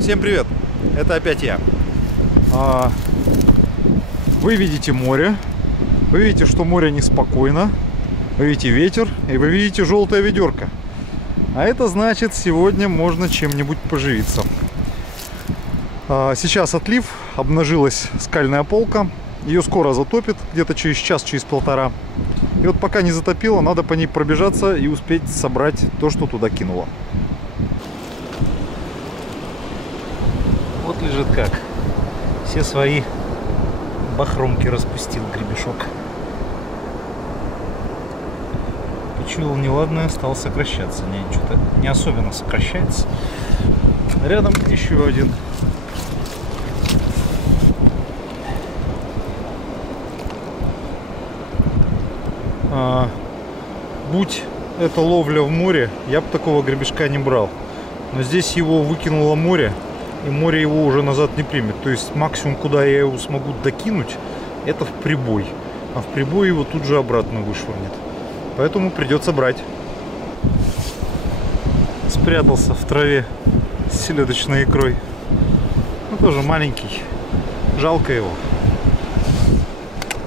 Всем привет! Это опять я. Вы видите море, вы видите, что море неспокойно, вы видите ветер и вы видите желтое ведерко. А это значит, сегодня можно чем-нибудь поживиться. Сейчас отлив, обнажилась скальная полка. Ее скоро затопит, где-то через час, через полтора. И вот пока не затопило, надо по ней пробежаться и успеть собрать то, что туда кинуло. Вот лежит как. Все свои бахромки распустил гребешок. Почуял неладное, стал сокращаться. Не, что-то не особенно сокращается. Рядом еще один. Будь это ловля в море, я бы такого гребешка не брал. Но здесь его выкинуло море, и море его уже назад не примет. То есть максимум, куда я его смогу докинуть, это в прибой. А в прибой его тут же обратно вышвырнет. Поэтому придется брать. Спрятался в траве с селедочной икрой. Ну, тоже маленький. Жалко его.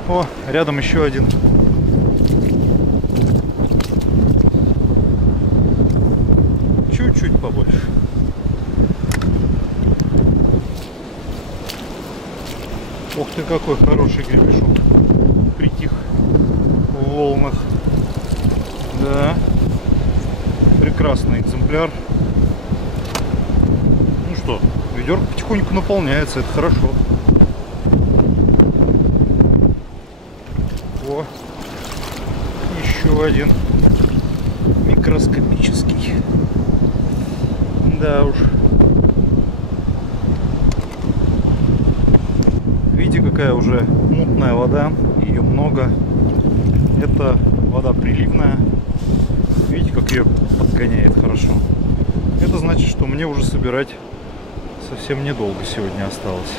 О, рядом еще один. Чуть побольше. Ух ты, какой хороший гребешок. Притих в волнах. Да. Прекрасный экземпляр. Ну что, ведерко потихоньку наполняется, это хорошо. О, еще один. Микроскопический. Да уж. Видите, какая уже мутная вода. Ее много. Это вода приливная. Видите, как ее подгоняет хорошо. Это значит, что мне уже собирать совсем недолго сегодня осталось.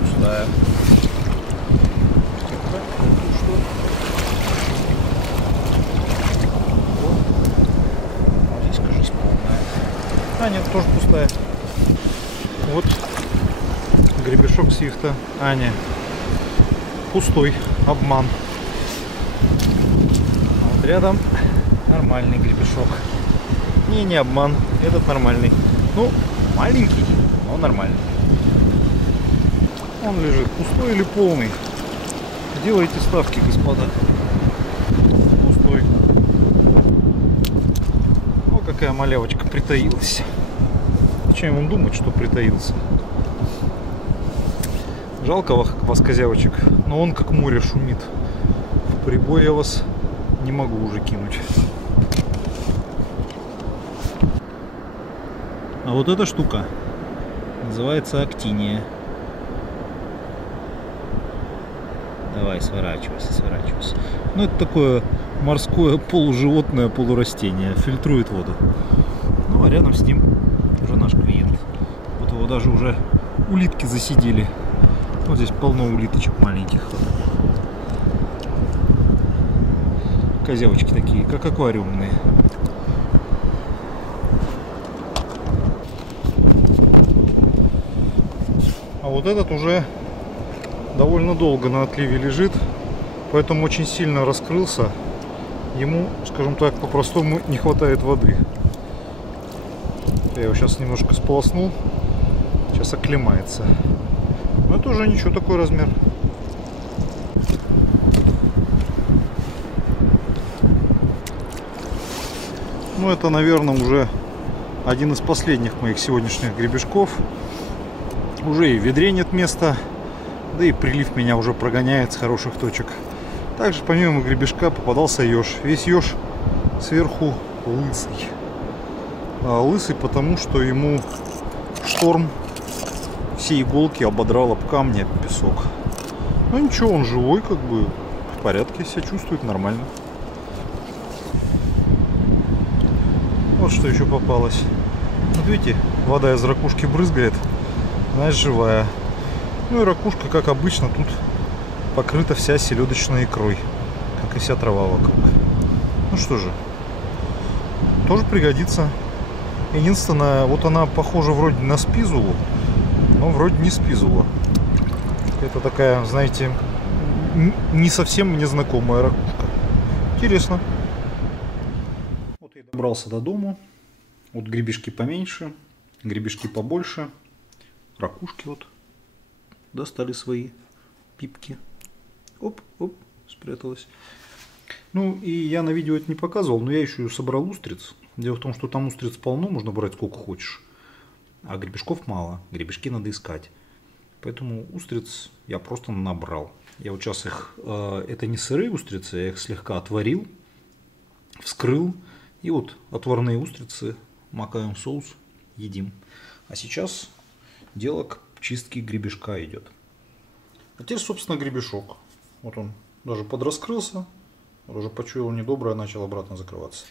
Пустая. А, нет, тоже пустая. Вот гребешок свифта. А, нет. Пустой. Обман. А вот рядом нормальный гребешок. Не обман. Этот нормальный. Ну, маленький, но нормальный. Он лежит. Пустой или полный? Делайте ставки, господа. Пустой. Какая малявочка притаилась. Зачем вам думать, что притаился? Жалко вас, козявочек, но он как море шумит. В прибой я вас не могу уже кинуть. А вот эта штука называется актиния. Давай, сворачивайся. Ну, это такое морское полуживотное, полурастение. Фильтрует воду. Ну, а рядом с ним уже наш клиент. Вот его даже уже улитки засидели. Вот здесь полно улиточек маленьких. Козявочки такие, как аквариумные. А вот этот уже довольно долго на отливе лежит, поэтому очень сильно раскрылся. Ему, скажем так, по-простому не хватает воды. Я его сейчас немножко сполоснул. Сейчас оклемается. Но это уже ничего, такой размер. Ну, это, наверное, уже один из последних моих сегодняшних гребешков. Уже и в ведре нет места. Да и прилив меня уже прогоняет с хороших точек. Также помимо гребешка попадался еж. Весь еж сверху лысый. Лысый потому, что ему шторм все иголки ободрал об камни, об песок. Ну ничего, он живой, как бы в порядке, себя чувствует нормально. Вот что еще попалось. Вот видите, вода из ракушки брызгает, значит живая. Ну и ракушка, как обычно, тут покрыта вся селедочной икрой. как и вся трава вокруг. Ну что же, тоже пригодится. Единственное, вот она похожа вроде на спизулу, но вроде не спизула. Это такая, знаете, не совсем мне знакомая ракушка. Интересно. Вот я добрался до дому. Вот гребешки поменьше, гребешки побольше. Ракушки вот достали свои пипки. Оп, оп, спряталась. Ну и я на видео это не показывал, но я еще собрал устриц. Дело в том, что там устриц полно, можно брать сколько хочешь. А гребешков мало, гребешки надо искать. Поэтому устриц я просто набрал. Я вот сейчас их, это не сырые устрицы, я их слегка отварил, вскрыл. И вот отварные устрицы макаем в соус, едим. А сейчас дело к чистке гребешка идет. А теперь, собственно, гребешок. Вот он даже подраскрылся. Уже почуял недоброе, начал обратно закрываться.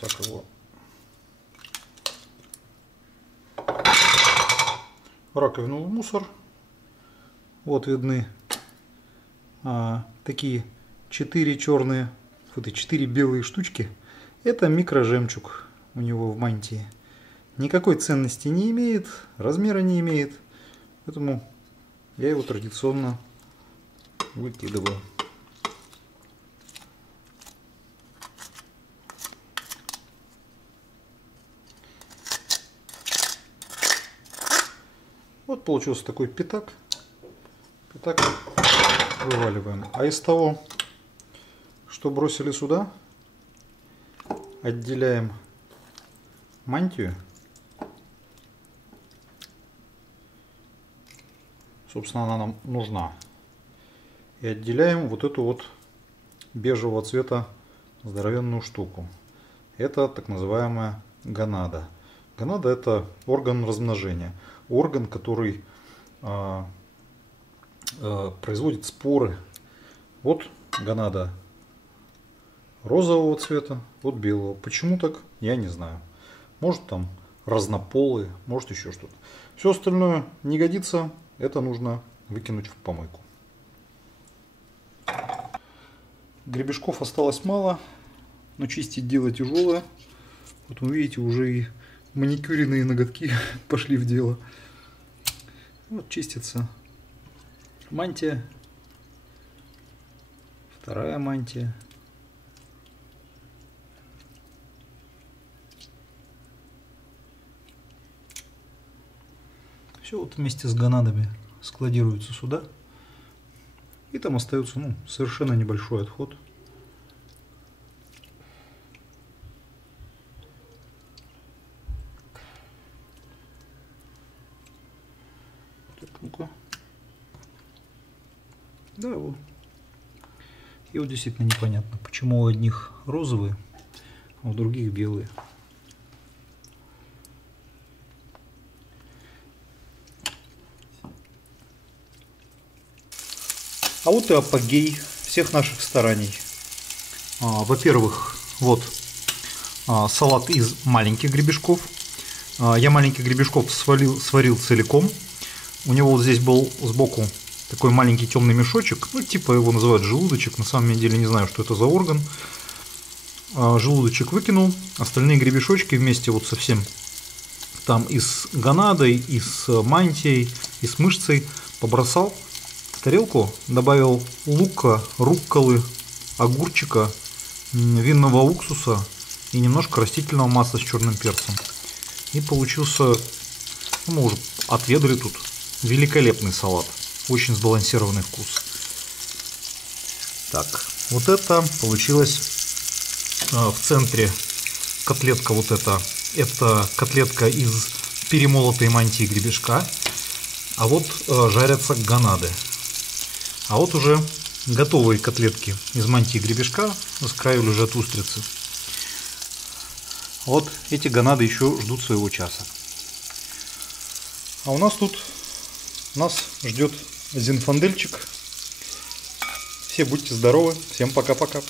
Так его раковину в мусор. Вот видны такие 4 черные, 4 белые штучки. Это микрожемчуг у него в мантии. Никакой ценности не имеет, размера не имеет. Поэтому я его традиционно выкидываю. Вот получился такой пятак. Пятак вываливаем. А из того, что бросили сюда, отделяем мантию. Собственно, она нам нужна. И отделяем вот эту вот бежевого цвета здоровенную штуку. Это так называемая гонада. Гонада — это орган размножения. Орган, который производит споры. Вот гонада розового цвета, вот белого. Почему так, я не знаю. Может там разнополые, может еще что-то. Все остальное не годится, это нужно выкинуть в помойку. Гребешков осталось мало, но чистить дело тяжелое. Вот вы видите, уже и маникюренные ноготки пошли в дело. Вот чистится мантия, вторая мантия. Все вот вместе с гонадами складируется сюда. И там остается совершенно небольшой отход. Так, ну-ка. Да, вот. И вот действительно непонятно, почему у одних розовые, а у других белые. А вот и апогей всех наших стараний. Во-первых, вот салат из маленьких гребешков. Я маленьких гребешков сварил целиком. У него вот здесь был сбоку такой маленький темный мешочек. Ну, типа его называют желудочек. На самом деле не знаю, что это за орган. Желудочек выкинул. Остальные гребешочки вместе вот со всем. Там и с гонадой, и с мантией, и с мышцей побросал. В тарелку добавил лука, рукколы, огурчика, винного уксуса и немножко растительного масла с черным перцем. И получился, мы уже отведали тут, великолепный салат. Очень сбалансированный вкус. Так, вот это получилось в центре котлетка вот эта. Это котлетка из перемолотой мантии гребешка. А вот жарятся гонады. А вот уже готовые котлетки из мантии гребешка. С краю лежат устрицы. Вот эти гонады еще ждут своего часа. А у нас тут нас ждет зинфандельчик. Все будьте здоровы. Всем пока-пока.